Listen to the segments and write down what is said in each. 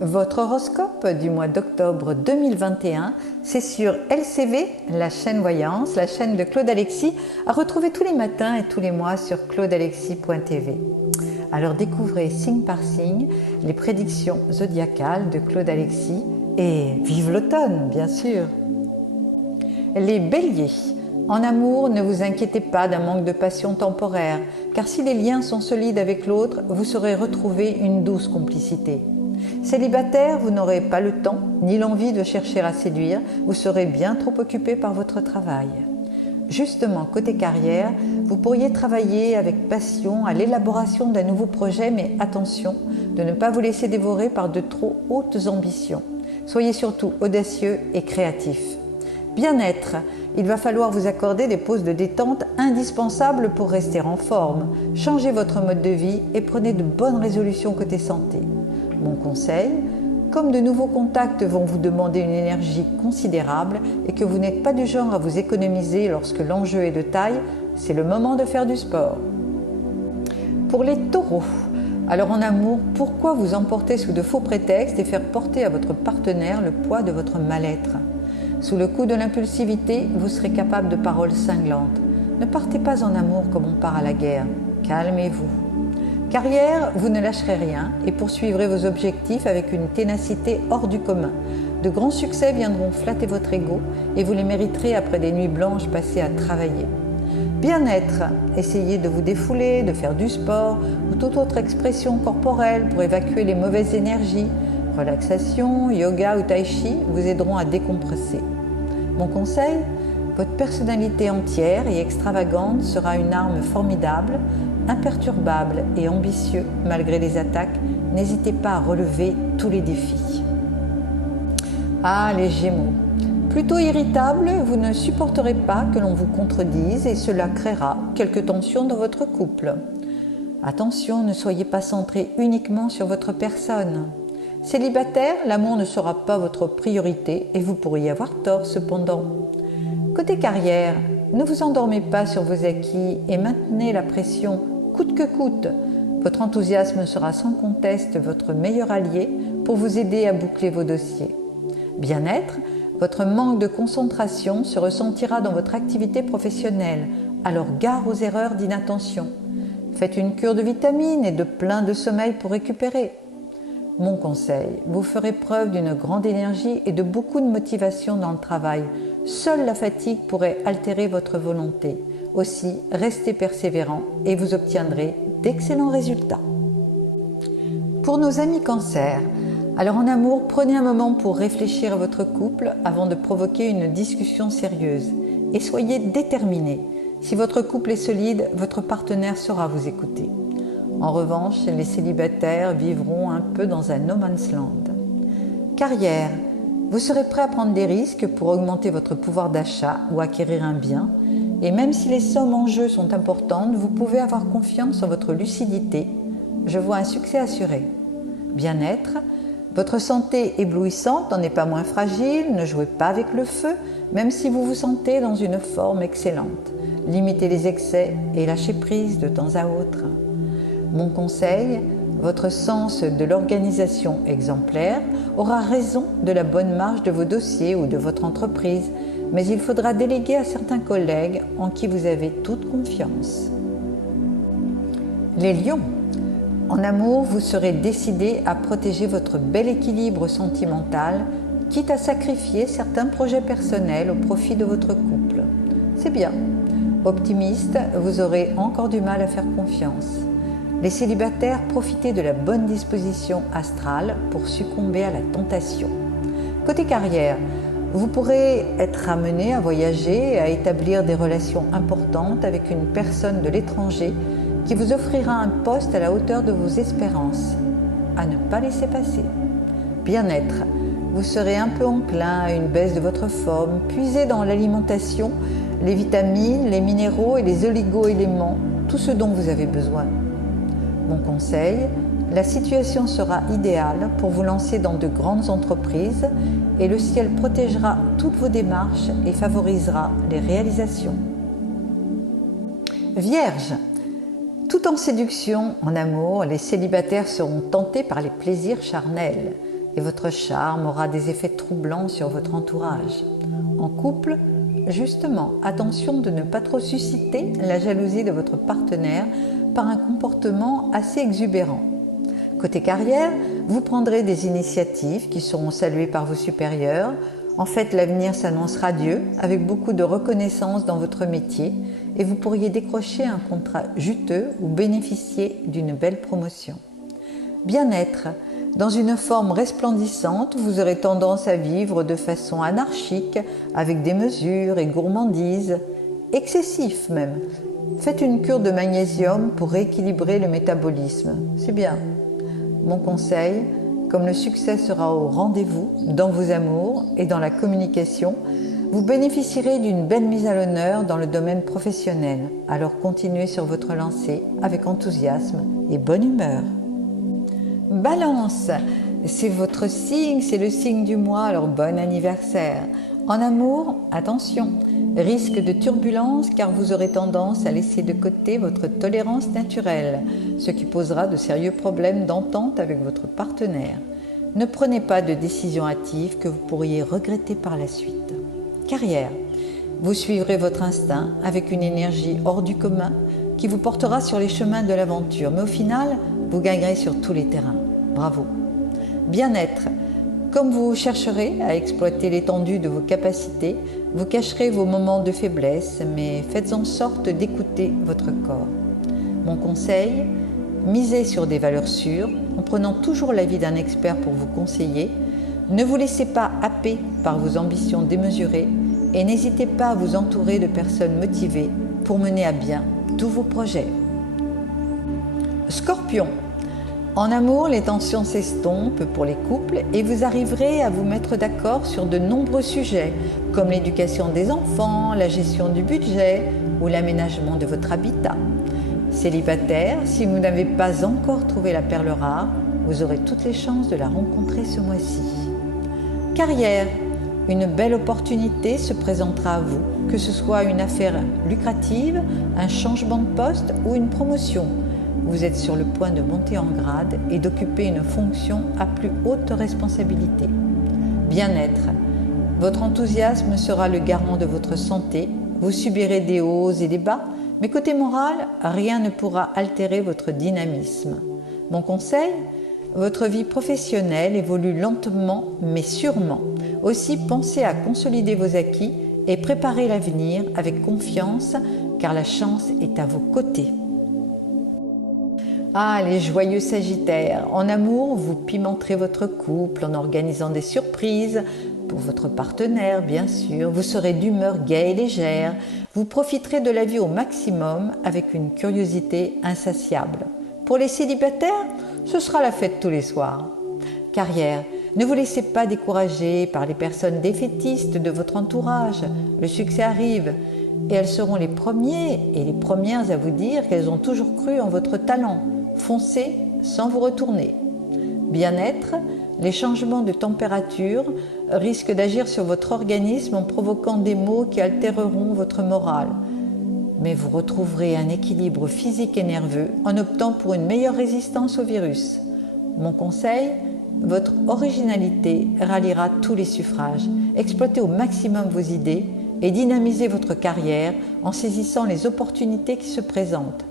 Votre horoscope du mois d'octobre 2021, c'est sur LCV, la chaîne Voyance, la chaîne de Claude Alexis, à retrouver tous les matins et tous les mois sur claudealexis.tv. Alors découvrez signe par signe les prédictions zodiacales de Claude Alexis et vive l'automne, bien sûr. Les béliers. En amour, ne vous inquiétez pas d'un manque de passion temporaire, car si les liens sont solides avec l'autre, vous saurez retrouver une douce complicité. Célibataire, vous n'aurez pas le temps ni l'envie de chercher à séduire, vous serez bien trop occupé par votre travail. Justement, côté carrière, vous pourriez travailler avec passion à l'élaboration d'un nouveau projet, mais attention de ne pas vous laisser dévorer par de trop hautes ambitions. Soyez surtout audacieux et créatif. Bien-être, il va falloir vous accorder des pauses de détente indispensables pour rester en forme. Changez votre mode de vie et prenez de bonnes résolutions côté santé. Mon conseil, comme de nouveaux contacts vont vous demander une énergie considérable et que vous n'êtes pas du genre à vous économiser lorsque l'enjeu est de taille, c'est le moment de faire du sport. Pour les taureaux, alors en amour, pourquoi vous emporter sous de faux prétextes et faire porter à votre partenaire le poids de votre mal-être ? Sous le coup de l'impulsivité, vous serez capable de paroles cinglantes. Ne partez pas en amour comme on part à la guerre. Calmez-vous. Carrière, vous ne lâcherez rien et poursuivrez vos objectifs avec une ténacité hors du commun. De grands succès viendront flatter votre ego et vous les mériterez après des nuits blanches passées à travailler. Bien-être, essayez de vous défouler, de faire du sport ou toute autre expression corporelle pour évacuer les mauvaises énergies. Relaxation, yoga ou tai chi vous aideront à décompresser. Mon conseil, votre personnalité entière et extravagante sera une arme formidable. Imperturbable et ambitieux malgré les attaques, n'hésitez pas à relever tous les défis. Ah, les Gémeaux. Plutôt irritable, vous ne supporterez pas que l'on vous contredise et cela créera quelques tensions dans votre couple. Attention, ne soyez pas centré uniquement sur votre personne. Célibataire, l'amour ne sera pas votre priorité et vous pourriez avoir tort cependant. Côté carrière, ne vous endormez pas sur vos acquis et maintenez la pression coûte que coûte. Votre enthousiasme sera sans conteste votre meilleur allié pour vous aider à boucler vos dossiers. Bien-être, votre manque de concentration se ressentira dans votre activité professionnelle, alors gare aux erreurs d'inattention. Faites une cure de vitamines et de plein de sommeil pour récupérer. Mon conseil, vous ferez preuve d'une grande énergie et de beaucoup de motivation dans le travail. Seule la fatigue pourrait altérer votre volonté. Aussi, restez persévérant et vous obtiendrez d'excellents résultats. Pour nos amis Cancer, alors en amour, prenez un moment pour réfléchir à votre couple avant de provoquer une discussion sérieuse. Et soyez déterminés. Si votre couple est solide, votre partenaire saura vous écouter. En revanche, les célibataires vivront un peu dans un no man's land. Carrière, vous serez prêt à prendre des risques pour augmenter votre pouvoir d'achat ou acquérir un bien. Et même si les sommes en jeu sont importantes, vous pouvez avoir confiance en votre lucidité. Je vois un succès assuré. Bien-être, votre santé éblouissante n'en est pas moins fragile, ne jouez pas avec le feu, même si vous vous sentez dans une forme excellente. Limitez les excès et lâchez prise de temps à autre. Mon conseil, votre sens de l'organisation exemplaire aura raison de la bonne marche de vos dossiers ou de votre entreprise, mais il faudra déléguer à certains collègues en qui vous avez toute confiance. Les lions. En amour, vous serez décidé à protéger votre bel équilibre sentimental, quitte à sacrifier certains projets personnels au profit de votre couple. C'est bien. Optimiste, vous aurez encore du mal à faire confiance. Les célibataires, profitez de la bonne disposition astrale pour succomber à la tentation. Côté carrière, vous pourrez être amené à voyager et à établir des relations importantes avec une personne de l'étranger qui vous offrira un poste à la hauteur de vos espérances. À ne pas laisser passer. Bien-être, vous serez un peu enclin à une baisse de votre forme, puisez dans l'alimentation, les vitamines, les minéraux et les oligo-éléments, tout ce dont vous avez besoin. Mon conseil, la situation sera idéale pour vous lancer dans de grandes entreprises et le ciel protégera toutes vos démarches et favorisera les réalisations. Vierge, tout en séduction, en amour, les célibataires seront tentés par les plaisirs charnels. et votre charme aura des effets troublants sur votre entourage. En couple, justement, attention de ne pas trop susciter la jalousie de votre partenaire par un comportement assez exubérant. Côté carrière, vous prendrez des initiatives qui seront saluées par vos supérieurs. En fait, l'avenir s'annonce radieux avec beaucoup de reconnaissance dans votre métier et vous pourriez décrocher un contrat juteux ou bénéficier d'une belle promotion. Bien-être. Dans une forme resplendissante, vous aurez tendance à vivre de façon anarchique, avec des mesures et gourmandises, excessif même. Faites une cure de magnésium pour rééquilibrer le métabolisme, c'est bien. Mon conseil, comme le succès sera au rendez-vous dans vos amours et dans la communication, vous bénéficierez d'une belle mise à l'honneur dans le domaine professionnel. Alors continuez sur votre lancée avec enthousiasme et bonne humeur. Balance, c'est votre signe, c'est le signe du mois, alors bon anniversaire. En amour, attention, risque de turbulence car vous aurez tendance à laisser de côté votre tolérance naturelle, ce qui posera de sérieux problèmes d'entente avec votre partenaire. Ne prenez pas de décisions hâtives que vous pourriez regretter par la suite. Carrière, vous suivrez votre instinct avec une énergie hors du commun qui vous portera sur les chemins de l'aventure, mais au final, vous gagnerez sur tous les terrains. Bravo. Bien-être. Comme vous chercherez à exploiter l'étendue de vos capacités, vous cacherez vos moments de faiblesse, mais faites en sorte d'écouter votre corps. Mon conseil, misez sur des valeurs sûres, en prenant toujours l'avis d'un expert pour vous conseiller. Ne vous laissez pas happer par vos ambitions démesurées et n'hésitez pas à vous entourer de personnes motivées pour mener à bien tous vos projets. Scorpion. En amour, les tensions s'estompent pour les couples et vous arriverez à vous mettre d'accord sur de nombreux sujets, comme l'éducation des enfants, la gestion du budget ou l'aménagement de votre habitat. Célibataire, si vous n'avez pas encore trouvé la perle rare, vous aurez toutes les chances de la rencontrer ce mois-ci. Carrière, une belle opportunité se présentera à vous, que ce soit une affaire lucrative, un changement de poste ou une promotion. Vous êtes sur le point de monter en grade et d'occuper une fonction à plus haute responsabilité. Bien-être. Votre enthousiasme sera le garant de votre santé. Vous subirez des hauts et des bas, mais côté moral, rien ne pourra altérer votre dynamisme. Mon conseil, votre vie professionnelle évolue lentement mais sûrement. Aussi, pensez à consolider vos acquis et préparer l'avenir avec confiance, car la chance est à vos côtés. Ah, les joyeux Sagittaires, en amour, vous pimenterez votre couple en organisant des surprises pour votre partenaire, bien sûr. Vous serez d'humeur gaie et légère. Vous profiterez de la vie au maximum avec une curiosité insatiable. Pour les célibataires, ce sera la fête tous les soirs. Carrière, ne vous laissez pas décourager par les personnes défaitistes de votre entourage. Le succès arrive et elles seront les premiers et les premières à vous dire qu'elles ont toujours cru en votre talent. Foncez sans vous retourner. Bien-être, les changements de température risquent d'agir sur votre organisme en provoquant des maux qui altéreront votre morale. Mais vous retrouverez un équilibre physique et nerveux en optant pour une meilleure résistance au virus. Mon conseil, votre originalité ralliera tous les suffrages. Exploitez au maximum vos idées et dynamisez votre carrière en saisissant les opportunités qui se présentent.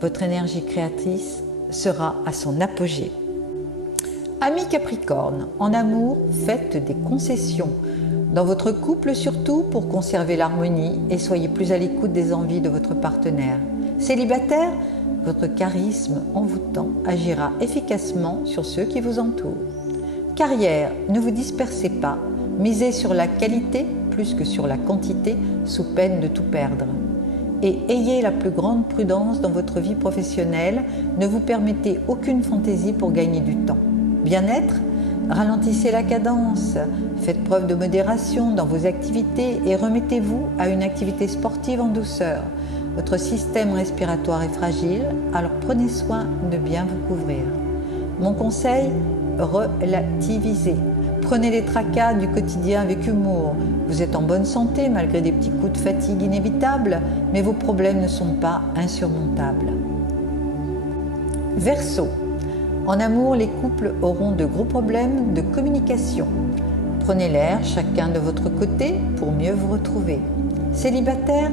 Votre énergie créatrice sera à son apogée. Amis Capricorne, en amour, faites des concessions. Dans votre couple surtout pour conserver l'harmonie et soyez plus à l'écoute des envies de votre partenaire. Célibataire, votre charisme envoûtant agira efficacement sur ceux qui vous entourent. Carrière, ne vous dispersez pas, misez sur la qualité plus que sur la quantité sous peine de tout perdre. Et ayez la plus grande prudence dans votre vie professionnelle, ne vous permettez aucune fantaisie pour gagner du temps. Bien-être, ralentissez la cadence, faites preuve de modération dans vos activités et remettez-vous à une activité sportive en douceur. Votre système respiratoire est fragile, alors prenez soin de bien vous couvrir. Mon conseil, relativisez. Prenez les tracas du quotidien avec humour. Vous êtes en bonne santé malgré des petits coups de fatigue inévitables, mais vos problèmes ne sont pas insurmontables. Verseau. En amour, les couples auront de gros problèmes de communication. Prenez l'air chacun de votre côté pour mieux vous retrouver. Célibataire,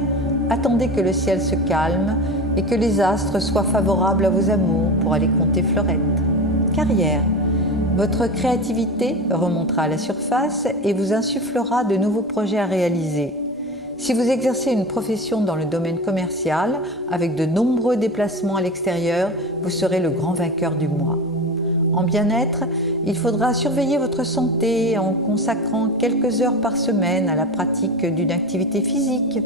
attendez que le ciel se calme et que les astres soient favorables à vos amours pour aller compter fleurette. Carrière, votre créativité remontera à la surface et vous insufflera de nouveaux projets à réaliser. Si vous exercez une profession dans le domaine commercial, avec de nombreux déplacements à l'extérieur, vous serez le grand vainqueur du mois. En bien-être, il faudra surveiller votre santé en consacrant quelques heures par semaine à la pratique d'une activité physique.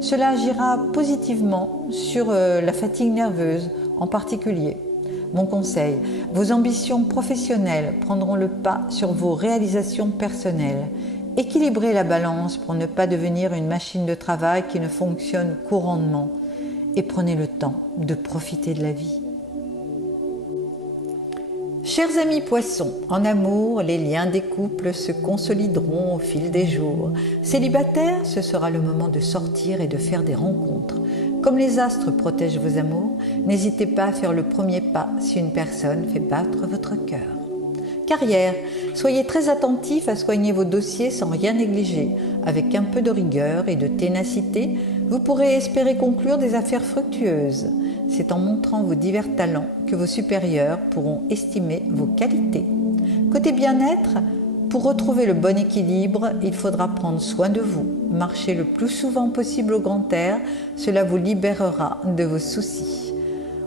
Cela agira positivement sur la fatigue nerveuse en particulier. Mon conseil, vos ambitions professionnelles prendront le pas sur vos réalisations personnelles. Équilibrez la balance pour ne pas devenir une machine de travail qui ne fonctionne qu'au rendement. Et prenez le temps de profiter de la vie. Chers amis poissons, en amour, les liens des couples se consolideront au fil des jours. Célibataires, ce sera le moment de sortir et de faire des rencontres. Comme les astres protègent vos amours, n'hésitez pas à faire le premier pas si une personne fait battre votre cœur. Carrière, soyez très attentif à soigner vos dossiers sans rien négliger. Avec un peu de rigueur et de ténacité, vous pourrez espérer conclure des affaires fructueuses. C'est en montrant vos divers talents que vos supérieurs pourront estimer vos qualités. Côté bien-être, pour retrouver le bon équilibre, il faudra prendre soin de vous. Marchez le plus souvent possible au grand air, cela vous libérera de vos soucis.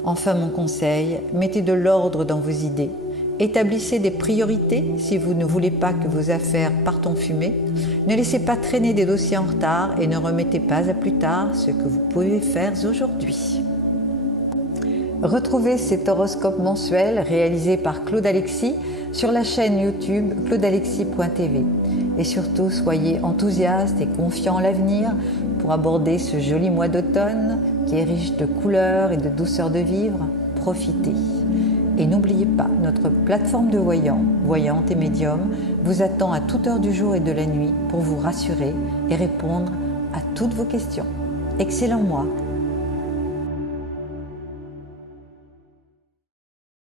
Enfin, mon conseil, mettez de l'ordre dans vos idées. Établissez des priorités si vous ne voulez pas que vos affaires partent en fumée. Ne laissez pas traîner des dossiers en retard et ne remettez pas à plus tard ce que vous pouvez faire aujourd'hui. Retrouvez cet horoscope mensuel réalisé par Claude Alexis sur la chaîne YouTube claudealexis.tv. Et surtout, soyez enthousiastes et confiants en l'avenir pour aborder ce joli mois d'automne qui est riche de couleurs et de douceur de vivre. Profitez. Et n'oubliez pas, notre plateforme de voyants, voyantes et médiums, vous attend à toute heure du jour et de la nuit pour vous rassurer et répondre à toutes vos questions. Excellent mois!